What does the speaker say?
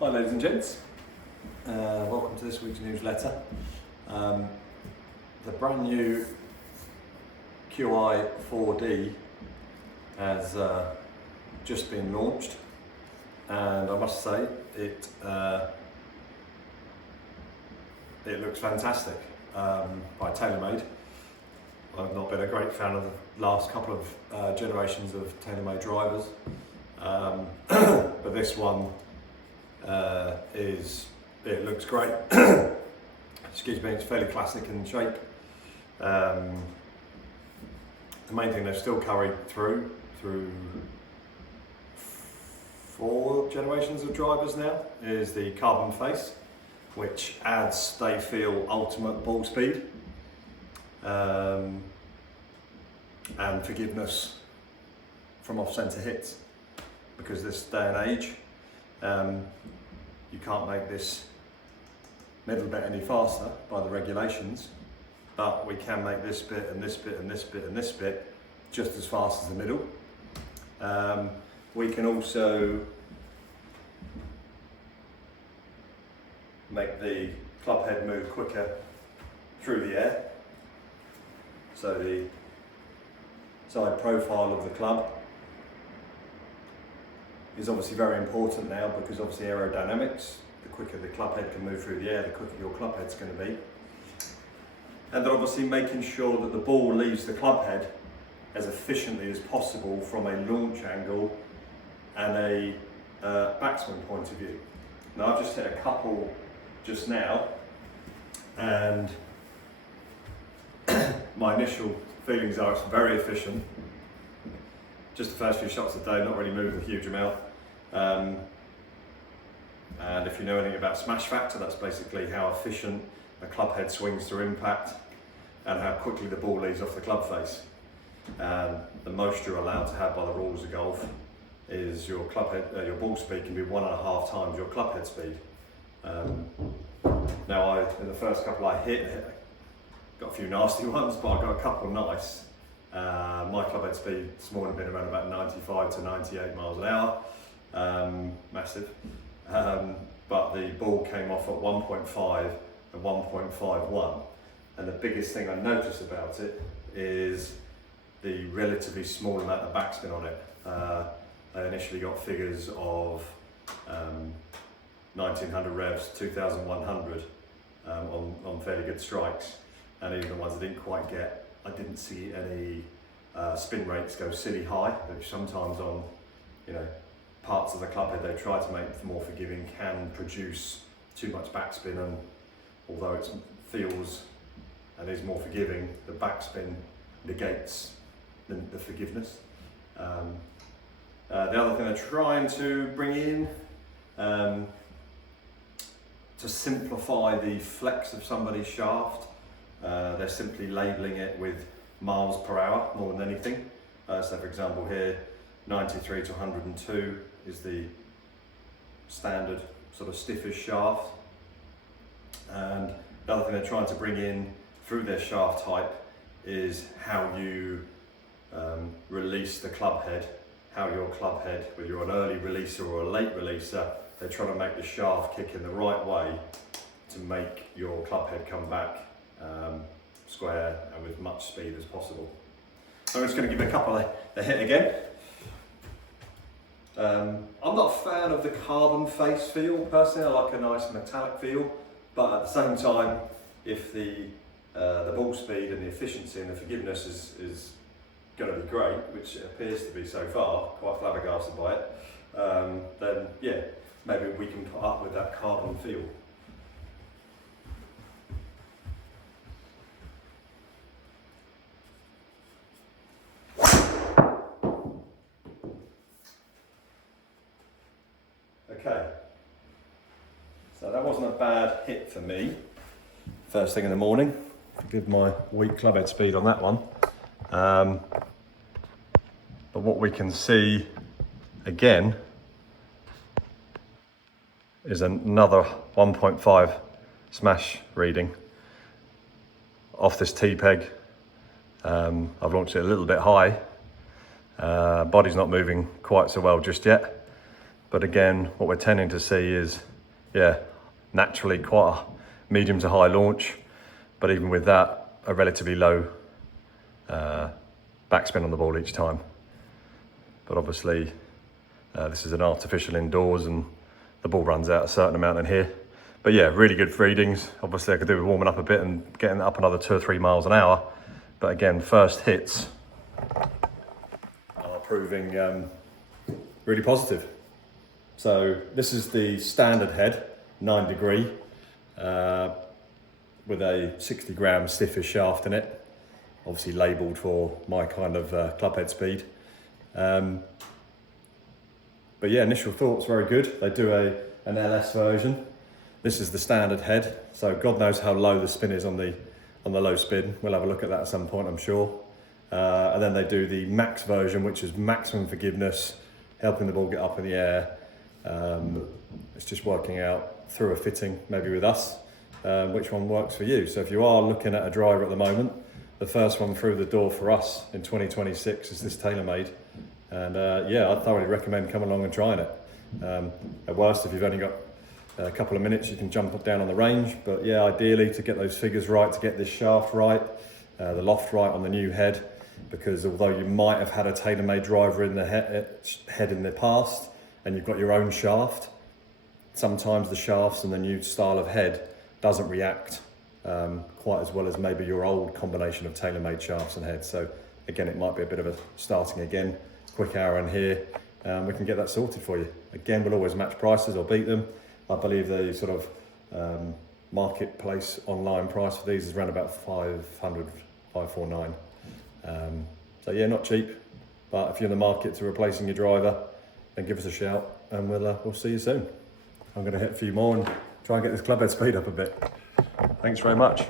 Hi ladies and gents, welcome to this week's newsletter. The brand new Qi4D has just been launched, and I must say it looks fantastic, by Taylormade. I've not been a great fan of the last couple of generations of Taylormade drivers, but this one it looks great. Excuse me, it's fairly classic in shape. The main thing they've still carried through 4 generations of drivers now is the carbon face, which adds, they feel, ultimate ball speed and forgiveness from off-centre hits, because this day and age you can't make this middle bit any faster by the regulations, but we can make this bit and this bit and this bit and this bit just as fast as the middle. We can also make the club head move quicker through the air, so the side profile of the club is obviously very important now, because obviously aerodynamics, the quicker the club head can move through the air, the quicker your club head's going to be. And then obviously making sure that the ball leaves the club head as efficiently as possible from a launch angle and a backswing point of view. Now I've just hit a couple just now, and my initial feelings are it's very efficient. Just the first few shots of the day, not really moving a huge amount. And if you know anything about smash factor, that's basically how efficient a club head swings through impact and how quickly the ball leaves off the club face. The most you're allowed to have by the rules of golf is your club head, your ball speed can be 1.5 times your club head speed. Now in the first couple I hit, got a few nasty ones, but I got a couple nice. My club head speed this morning has been around about 95 to 98 miles an hour, massive. But the ball came off at 1.5 and 1.51. And the biggest thing I noticed about it is the relatively small amount of backspin on it. I initially got figures of 1900 revs, 2100 on fairly good strikes, and even the ones I didn't quite get, I didn't see any spin rates go silly high, which sometimes on parts of the club head they try to make more forgiving can produce too much backspin, and although it feels and is more forgiving, the backspin negates the forgiveness. The other thing they're trying to bring in to simplify the flex of somebody's shaft, they're simply labelling it with miles per hour more than anything. So for example here, 93 to 102 is the standard sort of stiffish shaft. And the other thing they're trying to bring in through their shaft type is how you release the club head, how your club head, whether you're an early releaser or a late releaser, they're trying to make the shaft kick in the right way to make your club head come back square and with much speed as possible. I'm just going to give it a couple a hit again. I'm not a fan of the carbon face feel personally. I like a nice metallic feel, but at the same time, if the ball speed and the efficiency and the forgiveness is going to be great, which it appears to be so far, quite flabbergasted by it, then yeah, maybe we can put up with that carbon feel. Okay, so that wasn't a bad hit for me. First thing in the morning, give my weak club head speed on that one. But what we can see again is another 1.5 smash reading off this T-peg. I've launched it a little bit high. Body's not moving quite so well just yet. But again, what we're tending to see is, yeah, naturally quite a medium to high launch, but even with that, a relatively low backspin on the ball each time. But obviously, this is an artificial indoors and the ball runs out a certain amount in here. But yeah, really good readings. Obviously I could do with warming up a bit and getting up another 2 or 3 miles an hour. But again, first hits are proving really positive. So this is the standard head, 9 degree, with a 60 gram stiffer shaft in it. Obviously labelled for my kind of club head speed. But yeah, initial thoughts very good. They do an LS version. This is the standard head, so God knows how low the spin is on the low spin. We'll have a look at that at some point, I'm sure. And then they do the max version, which is maximum forgiveness, helping the ball get up in the air. It's just working out through a fitting, maybe with us, which one works for you. So if you are looking at a driver at the moment, the first one through the door for us in 2026 is this Taylormade. And yeah, I'd thoroughly recommend coming along and trying it. At worst, if you've only got a couple of minutes, you can jump up down on the range. But yeah, ideally to get those figures right, to get this shaft right, the loft right on the new head, because although you might have had a Taylormade driver in the head in the past, and you've got your own shaft, sometimes the shafts and the new style of head doesn't react quite as well as maybe your old combination of Taylormade shafts and heads. So again, it might be a bit of a starting again, quick hour in here, we can get that sorted for you. Again, we'll always match prices or beat them. I believe the sort of marketplace online price for these is around about 500, 549. So yeah, not cheap, but if you're in the market to replacing your driver, then give us a shout and we'll see you soon. I'm going to hit a few more and try and get this club head speed up a bit. Thanks very much.